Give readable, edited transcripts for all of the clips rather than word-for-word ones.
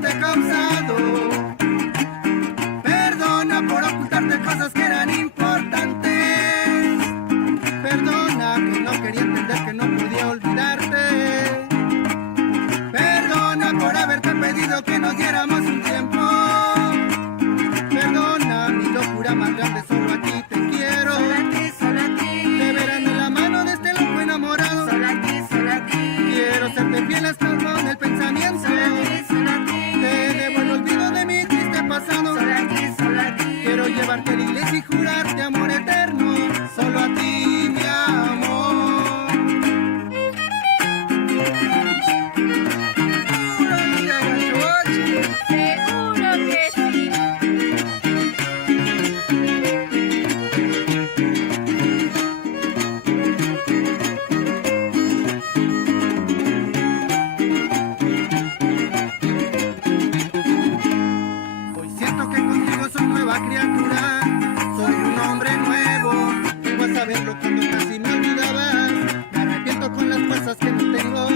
te he causado. Perdona por ocultarte cosas que eran importantes. Perdona que no quería entender, que no podía olvidarte. Perdona por haberte pedido que nos diéramos un tiempo. Perdona mi locura más grande, solo a ti te quiero. Solo a ti, solo a ti. Te verán en la mano de este loco enamorado. Solo a ti, solo a ti. Quiero serte fiel hasta con el pensamiento. Solo a ti, solo a ti. Te debo el olvido de mi triste pasado. Solo a ti, solo a ti. Quiero llevarte a la iglesia y jurarte amor eterno. Solo a ti, mi amor. Seguro que sí. Hoy siento que contigo soy nueva criatura. Soy un hombre nuevo. Vengo a saberlo cuando casi me olvidabas. Me arrepiento con las fuerzas que no tengo.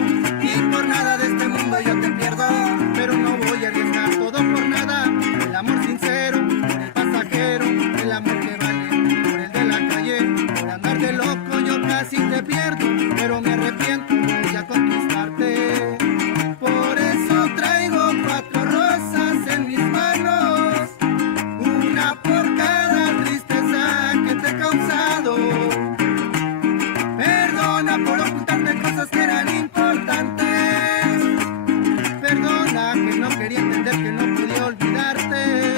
Y por nada de este mundo yo te pierdo. Pero no voy a arriesgar todo por nada. El amor sincero por el pasajero. El amor que vale por el de la calle. Por andar de loco yo casi te pierdo. Pero me arrepiento, voy a conquistarte. Por eso traigo 4 rosas en mis manos. Una por cada tristeza que te he causado. Perdona por ocultarte cosas que eran importantes. Perdona que no quería entender, que no podía olvidarte.